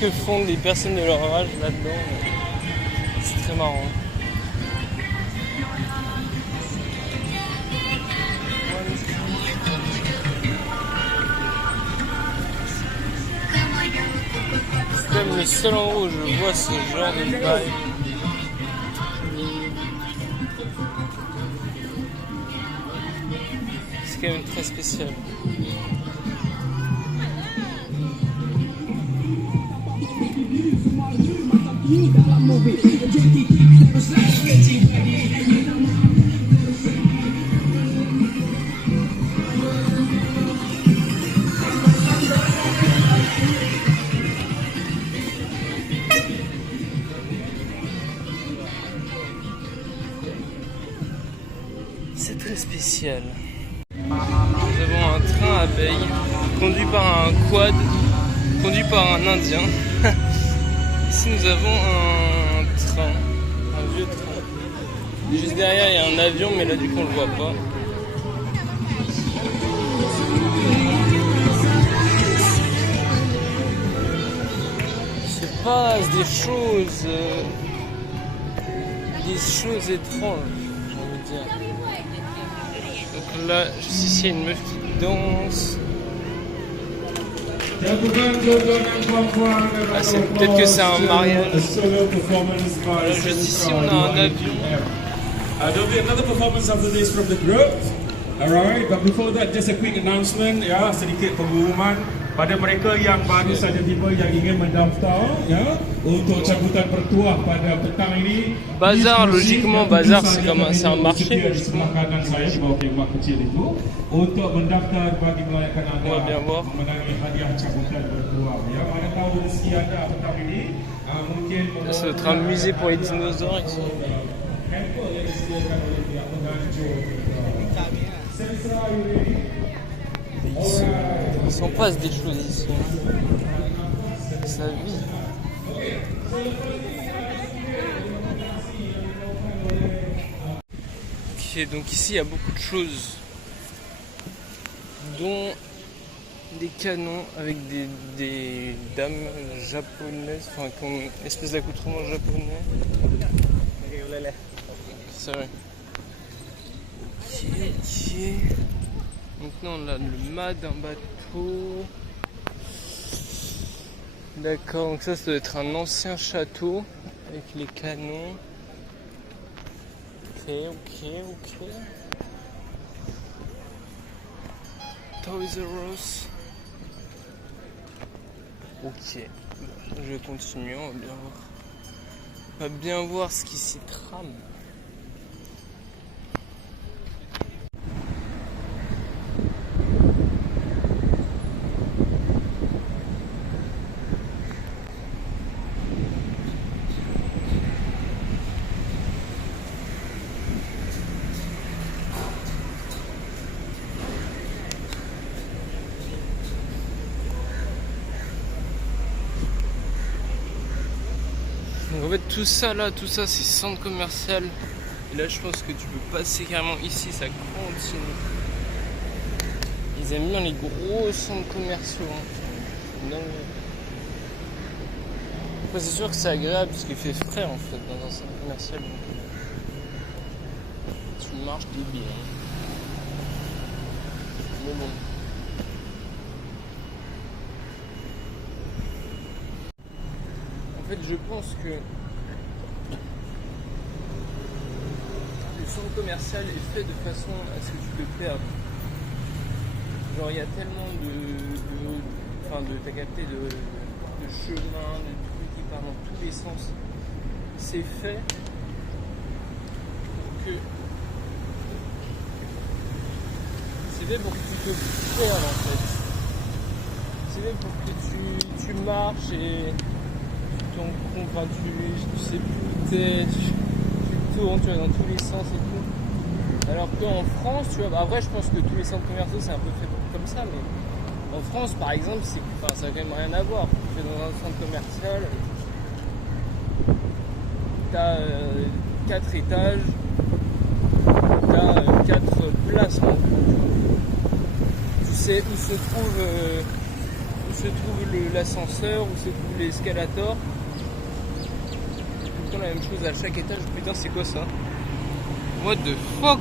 que font les personnes de leur âge là-dedans. C'est très marrant. C'est comme le seul endroit où je vois ce genre de vibe. C'est quand même très spécial. C'est très spécial. Nous avons un train à Bay, conduit par un quad, conduit par un Indien. Ici nous avons un train, un vieux train. Juste derrière il y a un avion, mais là du coup on le voit pas. Il se passe des choses étranges, j'ai envie de dire. Donc là, juste ici, il y a une meuf qui danse. Ah, peut-être que c'est un mariage. Voilà, juste ici, on a un avion. There'll be another performance after this from the group. Alright, but before that, just a quick announcement, ya, sedikit pengumuman pada mereka yang baru saja tiba yang ingin mendaftar, ya, untuk cabutan bertuah pada petang ini. Bazar, logiquement, bazar, c'est un marché. Sebelah kanan saya di bawah kemah kecil itu untuk mendaftar bagi melayakan anda memenangi hadiah cabutan bertuah. Ya, mana tahu rezeki anda petang ini mungkin. C'est notre musée pour les dinosaures ici. Il s'en passe des choses ici. Ça vit. Ok, donc ici il y a beaucoup de choses, dont des canons avec des dames japonaises, enfin qui ont une espèce d'accoutrement japonais. Sorry. Ok. Maintenant on a le mât d'un bateau. D'accord, donc ça doit être un ancien château avec les canons. Ok. Toys R Us. Ok, je vais continuer, on va bien voir ce qui s'y trame. Donc en fait tout ça c'est centre commercial. Et là je pense que tu peux passer carrément ici, ça continue. Ils aiment bien les gros centres commerciaux. Hein. Après c'est sûr que c'est agréable parce qu'il fait frais en fait dans un centre commercial. Tu marches débile. Hein. Mais bon. En fait, je pense que le centre commercial est fait de façon à ce que tu te perdes. Genre, il y a tellement t'as capté de chemins, de trucs qui partent dans tous les sens. C'est fait pour que tu te perdes en fait. C'est fait pour que tu marches et tu sais plus où t'es, tu tournes, tu vas dans tous les sens et tout. Alors qu'en France, tu vois, après je pense que tous les centres commerciaux c'est un peu fait comme ça, mais en France par exemple, ça n'a quand même rien à voir. Tu es dans un centre commercial, t'as 4 étages, t'as 4 places. Tu sais où se se trouve l'ascenseur, où se trouve l'escalator. Tout le temps la même chose à chaque étage. Putain, c'est quoi ça? What the fuck?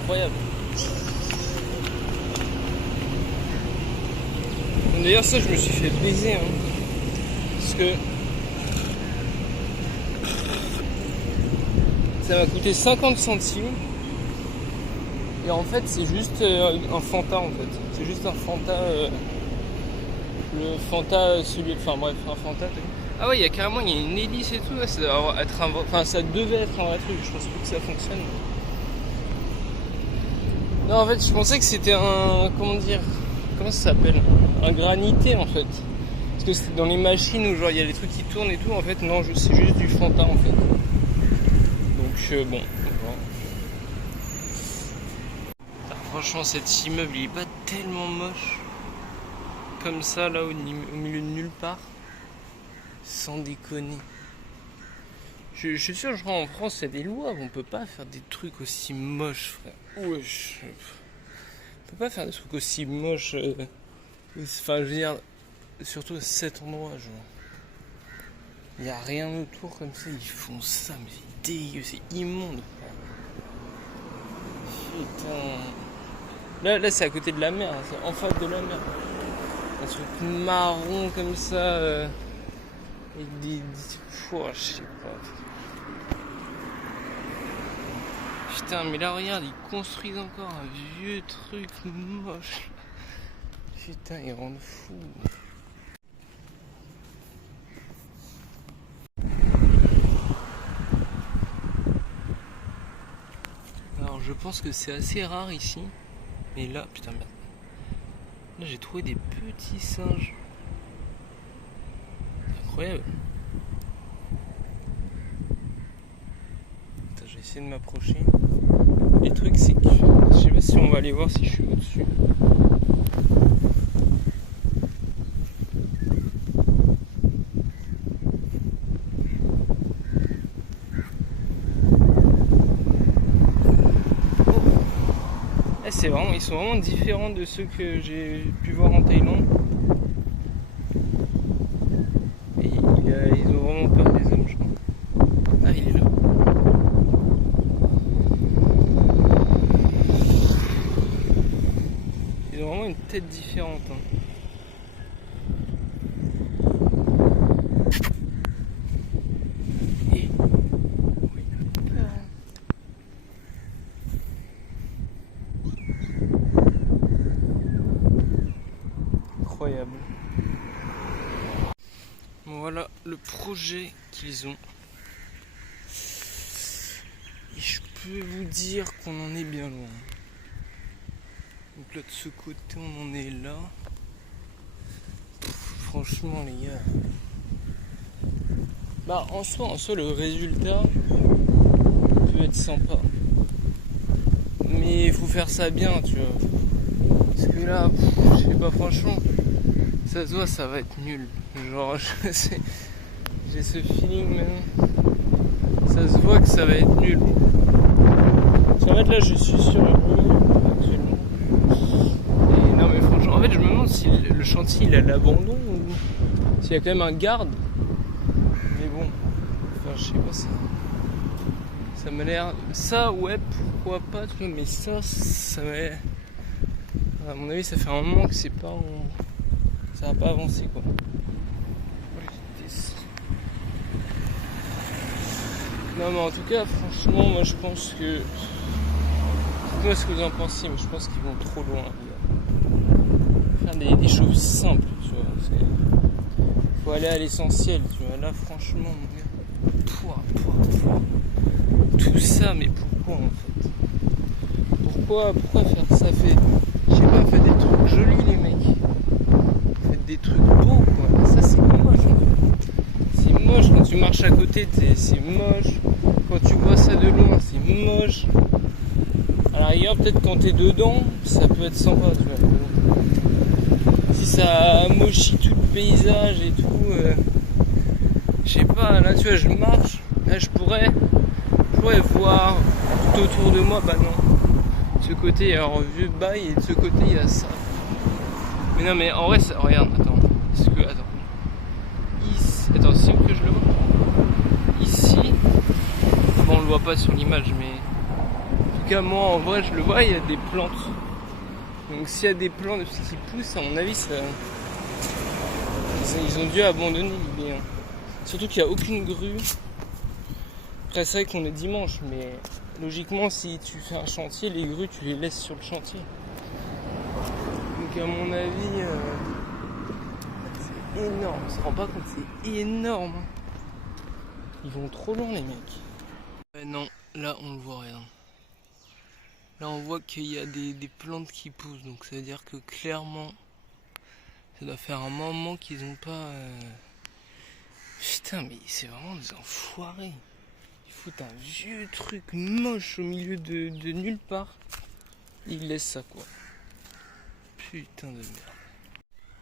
Incroyable. D'ailleurs ça je me suis fait baiser hein. Parce que ça m'a coûté 50 centimes et en fait c'est juste un Fanta en fait. C'est juste un Fanta le Fanta celui, enfin bref un Fanta. Ah ouais il y a carrément il y a une hélice et tout là. Ça doit être un... enfin ça devait être un vrai truc. Je pense plus que ça fonctionne. Non en fait je pensais que c'était un... comment dire... comment ça s'appelle? Un granité en fait. Parce que c'était dans les machines où genre il y a les trucs qui tournent et tout. En fait non c'est juste du Fanta en fait. Donc bon. Voilà. Franchement cet immeuble il est pas tellement moche. Comme ça là au milieu de nulle part. Sans déconner. Je suis sûr je crois en France il y a des lois où on peut pas faire des trucs aussi moches frère. Wesh. On peut pas faire des trucs aussi moches. Enfin, je veux dire, surtout à cet endroit, genre. Il n'y a rien autour comme ça, ils font ça, mais c'est dégueu, c'est immonde. Putain. Là c'est à côté de la mer, c'est en face de la mer. Un truc marron comme ça, avec des... Oh, je sais pas. Putain, mais là, regarde, ils construisent encore un vieux truc moche. Putain, ils rendent fou. Alors, je pense que c'est assez rare ici. Mais là, putain, merde. Là, j'ai trouvé des petits singes. Incroyable. Attends, je vais essayer de m'approcher. Le truc, c'est que je sais pas si on va aller voir si je suis au-dessus. C'est vraiment, ils sont vraiment différents de ceux que j'ai pu voir en Thaïlande. Et ils ont vraiment peur des hommes, je crois. Ah, il est là. Ils ont vraiment une tête différente. Hein. Et... Incroyable. Voilà le projet qu'ils ont. Et je peux vous dire qu'on en est bien loin. Donc là de ce côté on en est là. Franchement les gars. Bah en soi le résultat peut être sympa. Mais il faut faire ça bien tu vois. Parce que là, je sais pas franchement, ça se voit ça va être nul. Genre j'ai ce feeling même. Ça se voit que ça va être nul. En fait là je suis sur le volume actuellement. Et non mais franchement, en fait je me demande si le chantier il a l'abandon ou s'il y a quand même un garde. Mais bon, enfin je sais pas ça m'a l'air. Ça ouais pourquoi pas tu vois, mais ça m'a l'air. À mon avis ça fait un moment que c'est pas ça va pas avancer quoi. Non mais en tout cas franchement moi je pense que... Dites-moi ce que vous en pensez, mais je pense qu'ils vont trop loin. Faire des choses simples, tu vois. Faut aller à l'essentiel, tu vois. Là franchement, mon gars. Tout ça, mais pourquoi en fait? Pourquoi faire ça? Je sais pas, faites des trucs jolis les mecs. Faites des trucs beaux quoi. Ça c'est moche en fait. C'est moche quand tu marches à côté, c'est moche. Quand tu vois ça de loin, c'est moche. À la rigueur, peut-être quand t'es dedans, ça peut être sympa, tu vois. Si ça mochit tout le paysage et tout, je sais pas, là tu vois, je marche, là je pourrais voir tout autour de moi, bah non. Parce ce côté il y a un vieux bail et de ce côté il y a ça. Mais non mais en vrai ça, regarde, attends. Attends. Ici, attends, c'est où que je le vois? Ici. Bon on le voit pas sur l'image mais. En tout cas moi en vrai je le vois, il y a des plantes. Donc s'il y a des plantes qui poussent, à mon avis ça. Ils ont dû abandonner l'idée. Hein. Surtout qu'il n'y a aucune grue. Après c'est vrai qu'on est dimanche, mais logiquement si tu fais un chantier, les grues tu les laisses sur le chantier. Donc à mon avis, c'est énorme. On se rend pas compte, c'est énorme. Ils vont trop loin les mecs. Non, là on le voit rien. Là on voit qu'il y a des plantes qui poussent, donc ça veut dire que clairement, ça doit faire un moment qu'ils ont pas... Putain mais c'est vraiment des enfoirés. Ils foutent un vieux truc moche au milieu de nulle part. Ils laissent ça quoi. Putain de merde.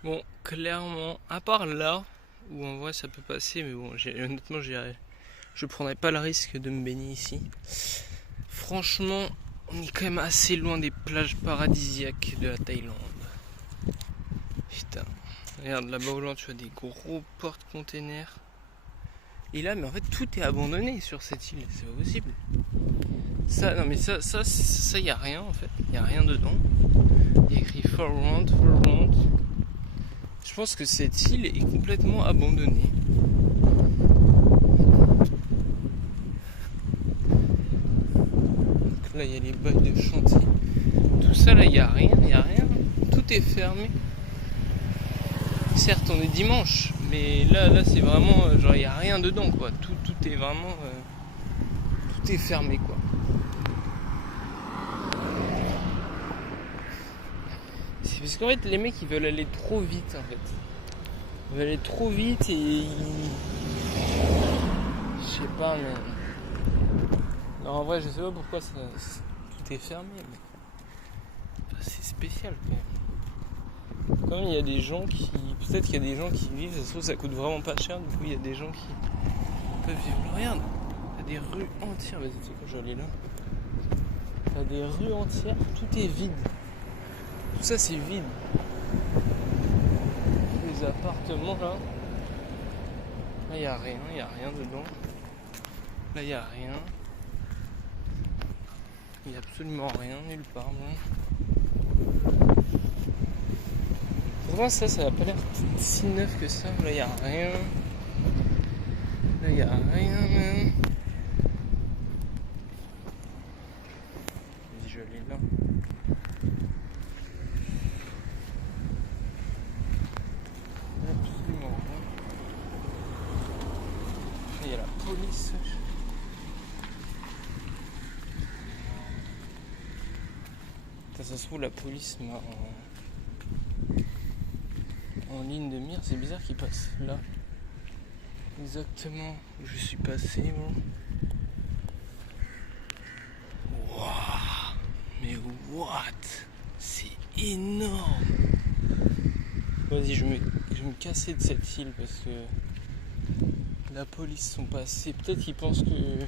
Bon clairement, à part là, où en vrai ça peut passer, mais bon honnêtement je prendrais pas le risque de me baigner ici. Franchement, on est quand même assez loin des plages paradisiaques de la Thaïlande. Putain. Regarde là-bas au loin tu as des gros porte-containers. Et là mais en fait tout est abandonné sur cette île, c'est pas possible. Ça, non mais ça y a rien en fait, y a rien dedans. Il y a écrit for rent. Je pense que cette île est complètement abandonnée. Donc là il y a les bails de chantier. Tout ça là il y a rien. Tout est fermé. Certes on est dimanche, mais là c'est vraiment genre il y a rien dedans quoi. Tout est vraiment tout est fermé quoi. C'est parce qu'en fait les mecs ils veulent aller trop vite en fait. Ils veulent aller trop vite et je sais pas mais. Non en vrai je sais pas pourquoi tout est fermé mais c'est spécial quand même. Comme il y a des gens qui. Peut-être qu'il y a des gens qui vivent, ça se trouve ça coûte vraiment pas cher, du coup il y a des gens qui peuvent vivre. Regarde, t'as des rues entières, vas-y tu sais quoi je vais aller là. T'as des rues entières, tout est vide. Tout ça c'est vide. Les appartements là. Là il y a rien dedans. Là il y a rien. Il y a absolument rien, nulle part. Pour moi ça n'a pas l'air si neuf que ça. Là il n'y a rien. Là il n'y a rien même. Vas-y je vais aller là. Absolument rien. Il y a la police. Ça se trouve la police m'a en ligne de mire, c'est bizarre qu'il passe là. Exactement où je suis passé moi. Wouah. Mais what? C'est énorme. Vas-y je vais me casser de cette île parce que la police sont passés. Peut-être qu'ils pensent que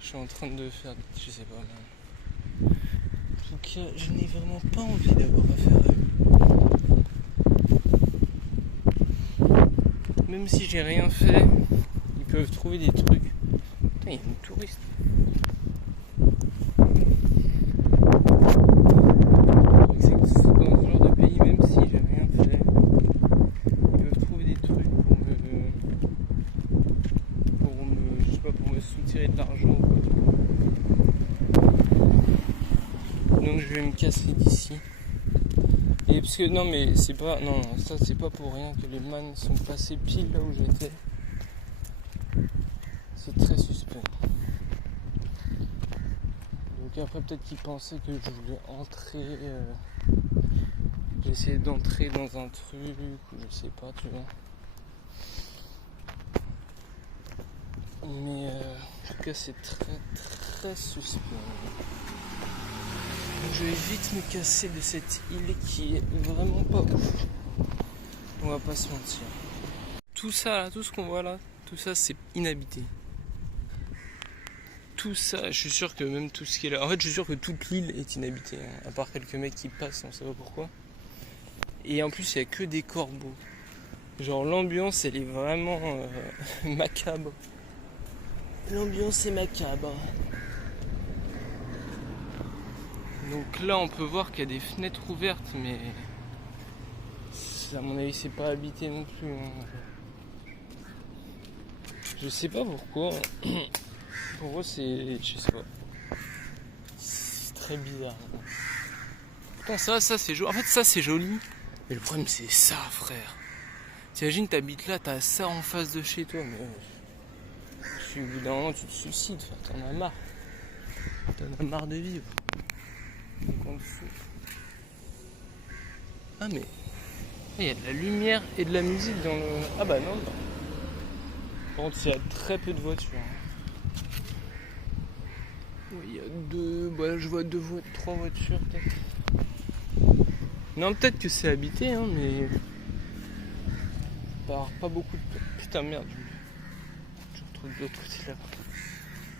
je suis en train de faire. Je sais pas même. En tout cas, je n'ai vraiment pas envie d'avoir affaire à eux. Même si j'ai rien fait, ils peuvent trouver des trucs. Putain, il y a une touriste. C'est dans ce genre de pays, même si j'ai rien fait, ils peuvent trouver des trucs je sais pas, pour me soutirer de l'argent ou quoi. Donc je vais me casser d'ici. Et parce que non mais c'est pas. Non, ça c'est pas pour rien que les man sont passés pile là où j'étais. C'est très suspect. Donc après peut-être qu'ils pensaient que je voulais entrer. J'essayais d'entrer dans un truc ou je sais pas, tu vois. Mais en tout cas c'est très suspect. Donc je vais vite me casser de cette île qui est vraiment pas ouf. On va pas se mentir. Tout ça là, tout ce qu'on voit là, tout ça c'est inhabité. tout ça, je suis sûr que même tout ce qui est là... En fait, je suis sûr que toute l'île est inhabitée, hein, à part quelques mecs qui passent, on sait pas pourquoi. Et en plus, il n'y a que des corbeaux. Genre, l'ambiance, elle est vraiment macabre. L'ambiance est macabre. Donc là, on peut voir qu'il y a des fenêtres ouvertes, mais... à mon avis, c'est pas habité non plus. Hein. Je sais pas pourquoi. Pour moi, c'est... je sais pas. C'est très bizarre. Pourtant, ça c'est joli. En fait, ça, c'est joli. Mais le problème, c'est ça, frère. T'imagines, t'habites là, t'as ça en face de chez toi, mais... au bout d'un moment, tu te suicides. T'en as marre. T'en as marre de vivre. Donc, en dessous. Ah, mais... il y a de la lumière et de la musique dans le... Ah bah non. Par contre, il y a très peu de voitures. Oui, il y a deux... bah, je vois trois voitures peut-être. Non, peut-être que c'est habité, hein, mais... par pas beaucoup de... Putain, merde. Je retrouve de l'autre côté là.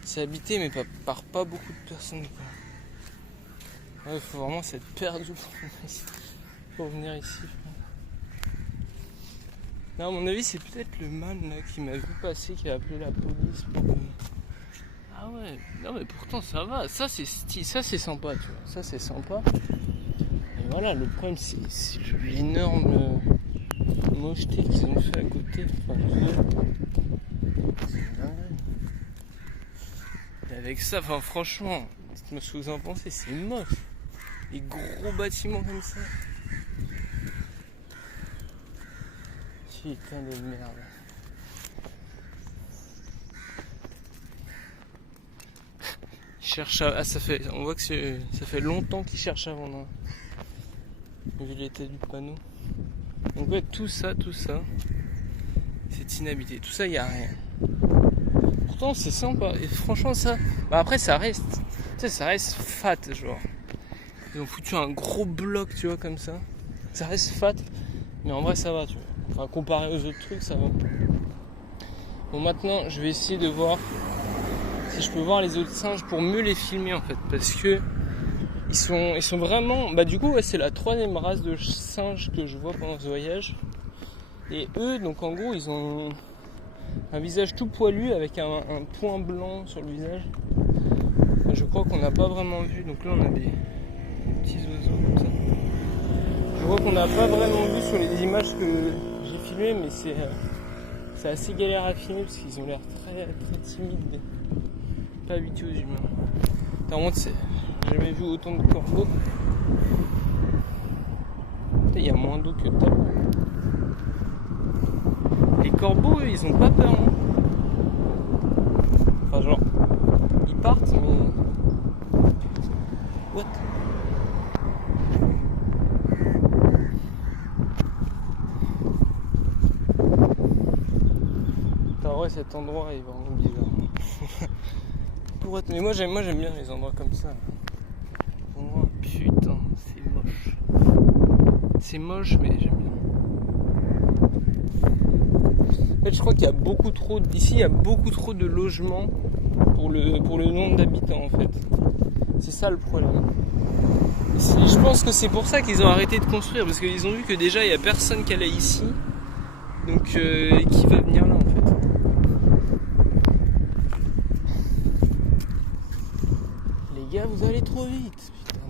C'est habité, mais par pas beaucoup de personnes. Quoi. Ouais, il faut vraiment s'être perdu pour venir ici. Non, à mon avis, c'est peut-être le man là qui m'a vu passer, qui a appelé la police pour... Ah ouais, non mais pourtant ça va, ça c'est sympa, tu vois, ça c'est sympa. Et voilà, le problème c'est l'énorme mocheté qu'ils ont fait à côté. Enfin, c'est dingue. Et avec ça, enfin franchement, dites-moi ce que vous en pensez, c'est moche. Les gros bâtiments comme ça. Putain de merde. Il cherche à... Ah, on voit que ça fait longtemps qu'il cherche à vendre. Vu l'état du panneau. Donc ouais, tout ça, c'est inhabité. Tout ça, il n'y a rien. Pourtant, c'est sympa. Et franchement, ça... Bah après, ça reste... Tu sais, ça reste fat, genre. Ils ont foutu un gros bloc, tu vois, comme ça. Ça reste fat. Mais en vrai, ça va, tu vois. Enfin, comparé aux autres trucs, ça va. Bon, maintenant, je vais essayer de voir si je peux voir les autres singes pour mieux les filmer, en fait. Parce que ils sont vraiment... Bah, du coup, ouais, c'est la 3e race de singes que je vois pendant ce voyage. Et eux, donc, en gros, ils ont un visage tout poilu avec un point blanc sur le visage. Enfin, je crois qu'on n'a pas vraiment vu. Donc là, on a des petits oiseaux comme ça. Je vois qu'on n'a pas vraiment vu sur les images que j'ai filmées, mais c'est assez galère à filmer parce qu'ils ont l'air très, très timides, pas habitués aux humains. Par contre, j'ai jamais vu autant de corbeaux. Il y a moins d'eau que tout à l'heure. Les corbeaux, eux, ils ont pas peur. Hein. Enfin, genre, ils partent, mais... What? Ouais, cet endroit est vraiment bizarre. Mais moi j'aime bien les endroits comme ça. Oh, putain, c'est moche. C'est moche, mais j'aime bien. En fait, je crois qu'il y a beaucoup trop... Ici, il y a beaucoup trop de logements pour le nombre d'habitants, en fait. C'est ça le problème. Je pense que c'est pour ça qu'ils ont arrêté de construire, parce qu'ils ont vu que déjà, il n'y a personne qui allait ici. Donc, qui va venir là, en fait. Les gars, vous allez trop vite, putain.